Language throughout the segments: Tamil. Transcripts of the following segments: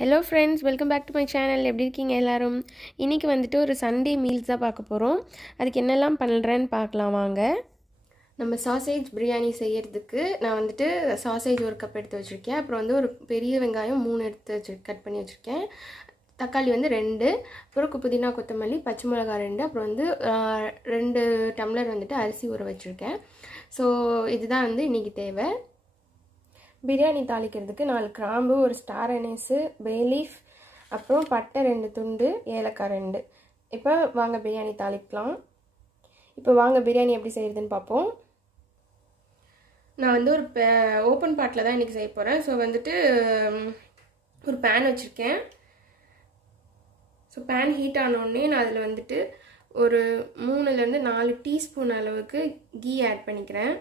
Hello friends, welcome back to my channel. எப்படி இருக்கீங்க எல்லாரும்? இன்னைக்கு வந்துட்டு ஒரு சண்டே மீல்ஸ் தான் பார்க்க போறோம். அதுக்கு என்னெல்லாம் பண்றேன்னு பார்க்கலாம் வாங்க. நம்ம சாசேஜ் பிரியாணி செய்யிறதுக்கு நான் வந்துட்டு சாசேஜ் ஒரு கப் எடுத்து வச்சிருக்கேன். அப்புறம் வந்து ஒரு பெரிய வெங்காயம் 3 எடுத்து கட் பண்ணி வச்சிருக்கேன். தக்காளி வந்து 2, அப்புறம் புதினா கொத்தமல்லி, பச்சை மிளகாய் 2, அப்புறம் வந்து 2 டம்ளர் வந்துட்டு அரிசி ஊற வச்சிருக்கேன். ஸோ இதுதான் வந்து இன்னைக்கு தேவை. பிரியாணி தாளிக்கிறதுக்கு 4 கிராம்பு, ஒரு ஸ்டார் அனீஸ், பே லீஃப், அப்புறம் பட்டை 2 துண்டு, ஏலக்காய் 2. இப்போ வாங்க பிரியாணி தாளிக்கலாம். இப்போ வாங்க பிரியாணி எப்படி செய்யறதுன்னு பார்ப்போம். நான் வந்து ஒரு ஓப்பன் பாட்டில் தான் இன்றைக்கி செய்ய போகிறேன். ஸோ வந்துட்டு ஒரு பேன் வச்சுருக்கேன். ஸோ பேன் ஹீட் ஆனோடனே நான் அதில் வந்துட்டு ஒரு 3லேருந்து 4 டீஸ்பூன் அளவுக்கு கீ ஆட் பண்ணிக்கிறேன்.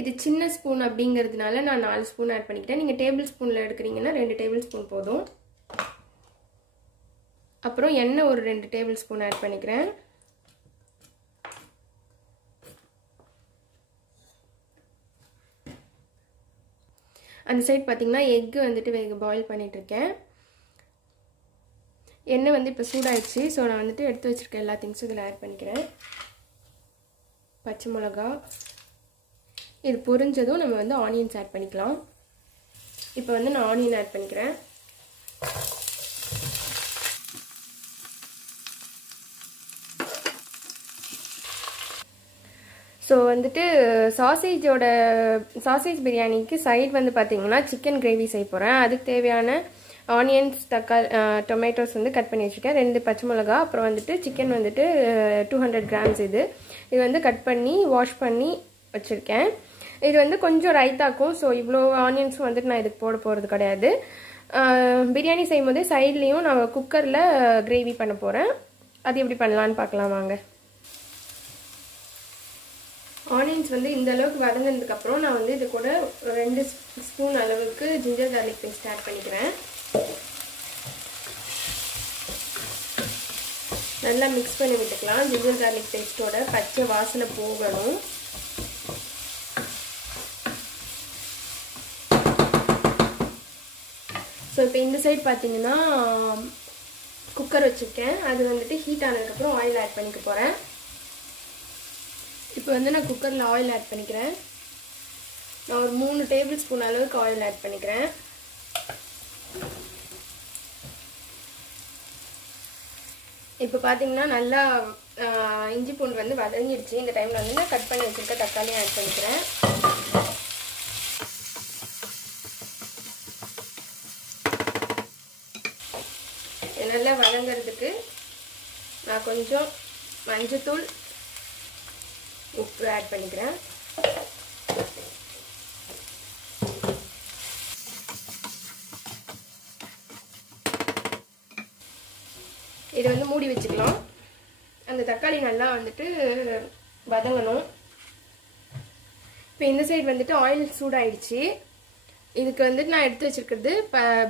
இது சின்ன ஸ்பூன் அப்படிங்கிறதுனால நான் 4 ஸ்பூன் ஆட் பண்ணிக்கிறேன். நீங்கள் டேபிள் ஸ்பூனில் எடுக்கிறீங்கன்னா 2 டேபிள் ஸ்பூன் போதும். அப்புறம் எண்ணெய் ஒரு 2 டேபிள் ஸ்பூன் ஆட் பண்ணிக்கிறேன். அந்த சைட் பார்த்தீங்கன்னா எக்கு வந்துட்டு பாயில் பண்ணிகிட்ருக்கேன். எண்ணெய் வந்து இப்போ சூடாயிடுச்சு. ஸோ நான் வந்துட்டு எடுத்து வச்சுருக்கேன் எல்லா திங்ஸும் இதில் ஆட் பண்ணிக்கிறேன். பச்சை மிளகா, இது பொரிஞ்சதும் நம்ம வந்து ஆனியன்ஸ் ஆட் பண்ணிக்கலாம். இப்போ வந்து நான் ஆனியன் ஆட் பண்ணிக்கிறேன். ஸோ வந்துட்டு சாசேஜ் பிரியாணிக்கு சைட் வந்து பார்த்தீங்கன்னா சிக்கன் கிரேவி செய்ய போகிறேன். அதுக்கு தேவையான ஆனியன்ஸ், தக்காளி, டொமேட்டோஸ் வந்து கட் பண்ணி வச்சுருக்கேன். 2 பச்சை மிளகா, அப்புறம் வந்துட்டு சிக்கன் வந்துட்டு 200 கிராம்ஸ். இது வந்து கட் பண்ணி வாஷ் பண்ணி வச்சுருக்கேன். இது வந்து கொஞ்சம் ரைத்தாக்கும். ஸோ இவ்வளோ ஆனியன்ஸும் வந்துட்டு நான் இதுக்கு போட போகிறது கிடையாது. பிரியாணி செய்யும் போதே சைட்லேயும் நான் குக்கரில் கிரேவி பண்ண போகிறேன். அது எப்படி பண்ணலான்னு பார்க்கலாம் வாங்க. ஆனியன்ஸ் வந்து இந்த அளவுக்கு வதங்கினதுக்கப்புறம் நான் வந்து இது கூட 2 ஸ்பூன் அளவுக்கு ஜிஞ்சர் கார்லிக் பேஸ்ட் ஆட் பண்ணிக்கிறேன். நல்லா மிக்ஸ் பண்ணி விட்டுக்கலாம். ஜிஞ்சர் கார்லிக் பேஸ்ட்டோட பச்சை வாசனை போகணும். ஸோ இப்போ இந்த சைட் பார்த்தீங்கன்னா குக்கர் வச்சுருக்கேன். அது வந்துட்டு ஹீட் ஆனதுக்கப்புறம் ஆயில் ஆட் பண்ணிக்க போகிறேன். இப்போ வந்து நான் குக்கரில் ஆயில் ஆட் பண்ணிக்கிறேன். நான் ஒரு 3 டேபிள் ஸ்பூன் அளவுக்கு ஆயில் ஆட் பண்ணிக்கிறேன். இப்போ பார்த்தீங்கன்னா நல்லா இஞ்சி பூண்டு வந்து வதங்கிடுச்சு. இந்த டைமில் வந்து நான் கட் பண்ணி வச்சுருக்க தக்காளியும் ஆட் பண்ணிக்கிறேன். நல்லா வதங்கிறதுக்கு நான் கொஞ்சம் மஞ்சத்தூள், உப்பு ஆட் பண்ணிக்கிறேன். இது வந்து மூடி வச்சுக்கலாம். அந்த தக்காளி நல்லா வந்துட்டு வதங்கணும். இப்போ இந்த சைடு வந்துட்டு ஆயில் சூடாயிடுச்சு. இதுக்கு வந்துட்டு நான் எடுத்து வச்சிருக்கிறது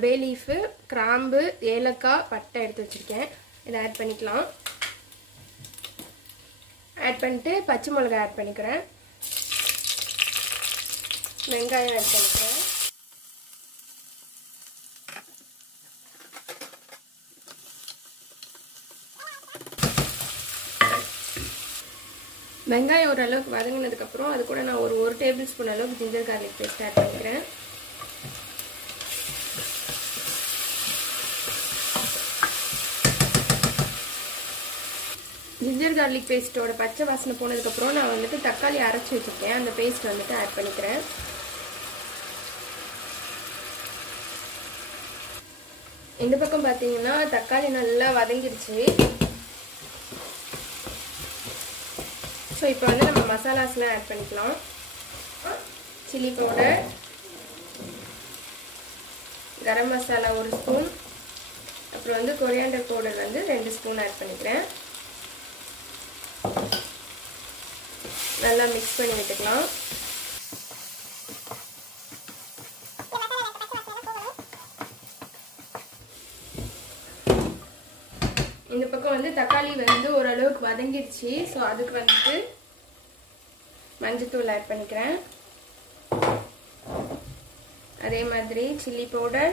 பே லீஃபு, கிராம்பு, ஏலக்காய், பட்டை எடுத்து வச்சிருக்கேன். இதை ஆட் பண்ணிக்கலாம். ஆட் பண்ணிட்டு பச்சை மிளகாய் ஆட் பண்ணிக்கிறேன். வெங்காயம் ஆட் பண்ணிக்கிறேன். வெங்காயம் ஓரளவுக்கு வதங்கினதுக்கப்புறம் அது கூட நான் ஒரு டேபிள் ஸ்பூன் அளவுக்கு ஜிஞ்சர் கார்லிக் பேஸ்ட் ஆட் பண்ணிக்கிறேன். ஜிஞ்சர் கார்லிக் பேஸ்ட்டோட பச்சை வாசனை போனதுக்கப்புறம் நான் வந்துட்டு தக்காளி அரைச்சி வச்சுருக்கேன். அந்த பேஸ்ட் வந்துட்டு ஆட் பண்ணிக்கிறேன். இந்த பக்கம் பார்த்தீங்கன்னா தக்காளி நல்லா வதங்கிடுச்சு. ஸோ இப்போ வந்து நம்ம மசாலாஸ்லாம் ஆட் பண்ணிக்கலாம். Chilli powder, garam masala 1 spoon, அப்புறம் வந்து கொரியாண்டர் பவுடர் வந்து 2 ஸ்பூன் ஆட் பண்ணிக்கிறேன். நல்லா மிக்ஸ் பண்ணி விட்டுக்கலாம். இந்த பக்கம் வந்து தக்காளி வந்து ஓரளவுக்கு வதங்கிடுச்சு. ஸோ அதுக்கு வந்துட்டு மஞ்சத்தூள் ஆட் பண்ணிக்கிறேன். அதே மாதிரி chilli powder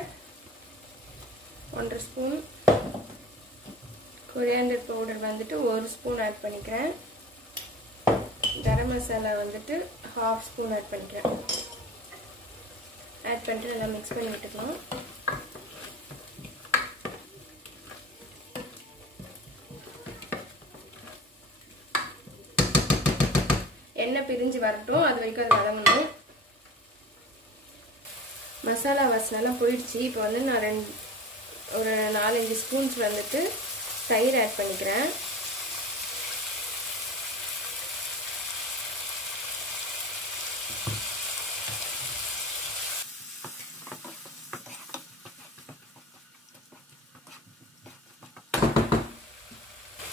1 spoon, coriander powder வந்துட்டு 1 ஸ்பூன் ஆட் பண்ணிக்கிறேன். கரம் மசாலா வந்துட்டு 1/2 ஸ்பூன் ஆட் பண்ணிக்கிறேன். ஆட் பண்ணிட்டு நல்லா மிக்ஸ் பண்ணி விட்டுக்கலாம். எண்ணெய் பிரிஞ்சு வரட்டும், அது வரைக்கும் அது வதங்கணும். மசாலா வாசனைலாம் போயிடுச்சு. இப்போ வந்து நான் ஒரு 4-5 ஸ்பூன்ஸ் வந்துட்டு தயிர் ஆட் பண்ணிக்கிறேன்.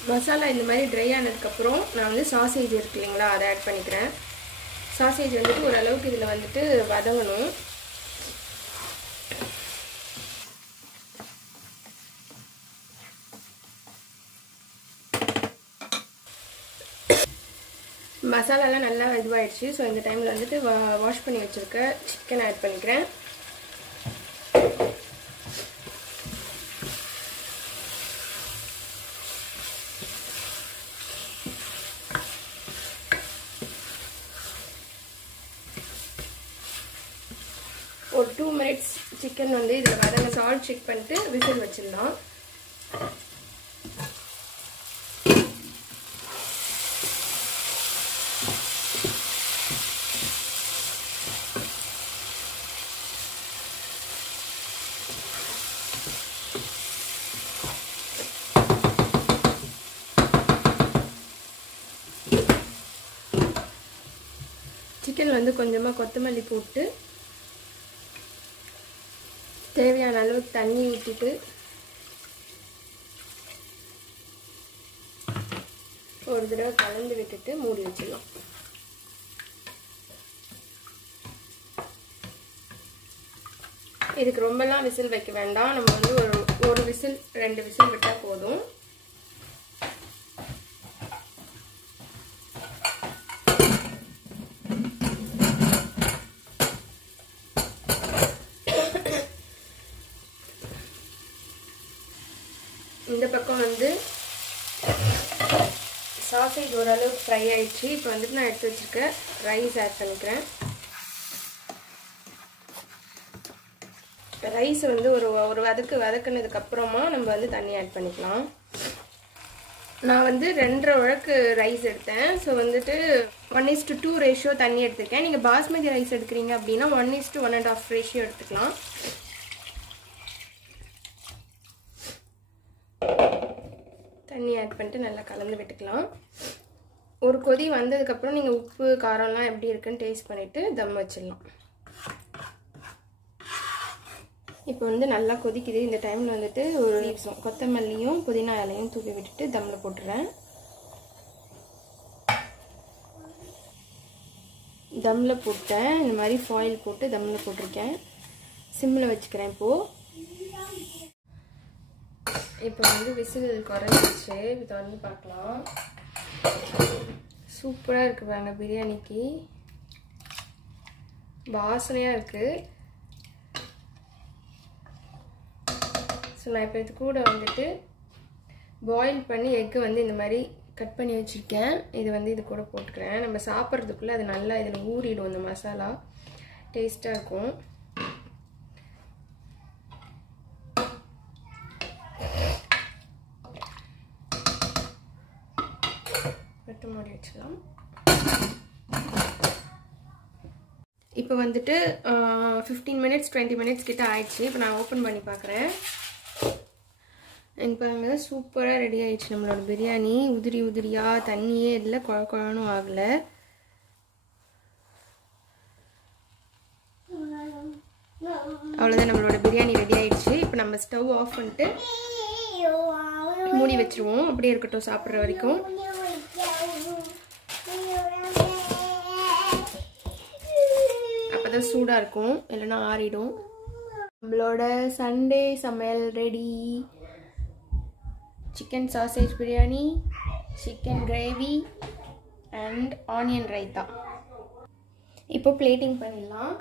மசாலா இந்த மாதிரி ட்ரை ஆனதுக்கப்புறம் நான் வந்து சாசேஜ் இருக்கு இல்லைங்களா, அதை ஆட் பண்ணிக்கிறேன். சாசேஜ் வந்துட்டு ஓரளவுக்கு இதில் வந்துட்டு வதங்கணும். மசாலாலாம் நல்லா இதுவாகிடுச்சு. ஸோ இந்த டைமில் வந்துட்டு வாஷ் பண்ணி வச்சுருக்க சிக்கன் ஆட் பண்ணிக்கிறேன். ஒரு 2 மினிட்ஸ் சிக்கன் வந்து இதில் வதங்க சால்ட் செக் பண்ணிட்டு விசில் வச்சிடலாம். சிக்கன் வந்து கொஞ்சமாக கொத்தமல்லி போட்டு தேவையான அளவுக்கு தண்ணி ஊற்றிட்டு ஒரு தடவை கலந்து விட்டுட்டு மூடி வச்சிடலாம். இதுக்கு ரொம்பலாம் விசில் வைக்க வேண்டாம். நம்ம வந்து ஒரு விசில் 2 விசில் விட்டால் போதும். இந்த பக்கம் வந்து சாசேஜ் ஓரளவுக்கு ஃப்ரை ஆயிடுச்சு. இப்போ வந்துட்டு நான் எடுத்து வச்சிருக்க ரைஸ் ஆட் பண்ணிக்கிறேன். ரைஸ் வந்து ஒரு வதக்குனதுக்கு அப்புறமா நம்ம வந்து தண்ணி ஆட் பண்ணிக்கலாம். நான் வந்து 2.5 உலக்கு ரைஸ் எடுத்தேன். ஸோ வந்துட்டு 1:2 ரேஷியோ தண்ணி எடுத்துருக்கேன். நீங்கள் பாஸ்மதி ரைஸ் எடுக்கிறீங்க அப்படின்னா 1:1.5 ரேஷியோ எடுத்துக்கலாம். தண்ணி ஆட் பண்ணிட்டு நல்லா கலந்து விட்டுக்கலாம். ஒரு கொதி வந்ததுக்கப்புறம் நீங்கள் உப்பு காரம்லாம் எப்படி இருக்குன்னு டேஸ்ட் பண்ணிவிட்டு தம் வச்சிடலாம். இப்போ வந்து நல்லா கொதிக்குது. இந்த டைமில் வந்துட்டு ஒரு லீவ்ஸும் கொத்தமல்லியும் புதினா இலையும் தூவி விட்டுட்டு தம்மில் போட்டுறேன். தம்மில் போட்டேன். இந்த மாதிரி ஃபாயில் போட்டு தம்மில் போட்டிருக்கேன். சிம்மில் வச்சுக்கிறேன். இப்போ வந்து விசில் குறைஞ்சிச்சு. இதை வந்து பார்க்கலாம். சூப்பராக இருக்குது பாருங்க. பிரியாணிக்கு வாசனையாக இருக்குது. ஸோ நான் இப்போ இது கூட வந்துட்டு பாயில் பண்ணி எக்கு வந்து இந்த மாதிரி கட் பண்ணி வச்சுருக்கேன். இது வந்து இது கூட போட்டுக்கிறேன். நம்ம சாப்பிட்றதுக்குள்ளே அது நல்லா இதில் ஊறிடும். இந்த மசாலா டேஸ்ட்டாக இருக்கும். வெட்டு மூடி வச்சிடலாம். இப்போ வந்துட்டு 15 மினிட்ஸ் 20 மினிட்ஸ் கிட்ட ஆயிடுச்சு. இப்போ நான் ஓப்பன் பண்ணி பார்க்குறேன். எனக்கு பாருங்க சூப்பராக ரெடி ஆயிடுச்சு நம்மளோட பிரியாணி. உதிரி உதிரியாக தண்ணியே இல்லை, குழனும் ஆகலை. அவ்வளோதான், நம்மளோட பிரியாணி ரெடி ஆயிடுச்சு. இப்போ நம்ம ஸ்டவ் ஆஃப் பண்ணிட்டு மூடி வச்சிருவோம். அப்படியே இருக்கட்டும் சாப்பிட்ற வரைக்கும். அப்போதான் சூடாக இருக்கும், இல்லைன்னா ஆறிடும். நம்மளோட சண்டே சமையல் ready. Chicken sausage biryani, chicken gravy and onion raita. இப்போ பிளேட்டிங் பண்ணிடலாம்.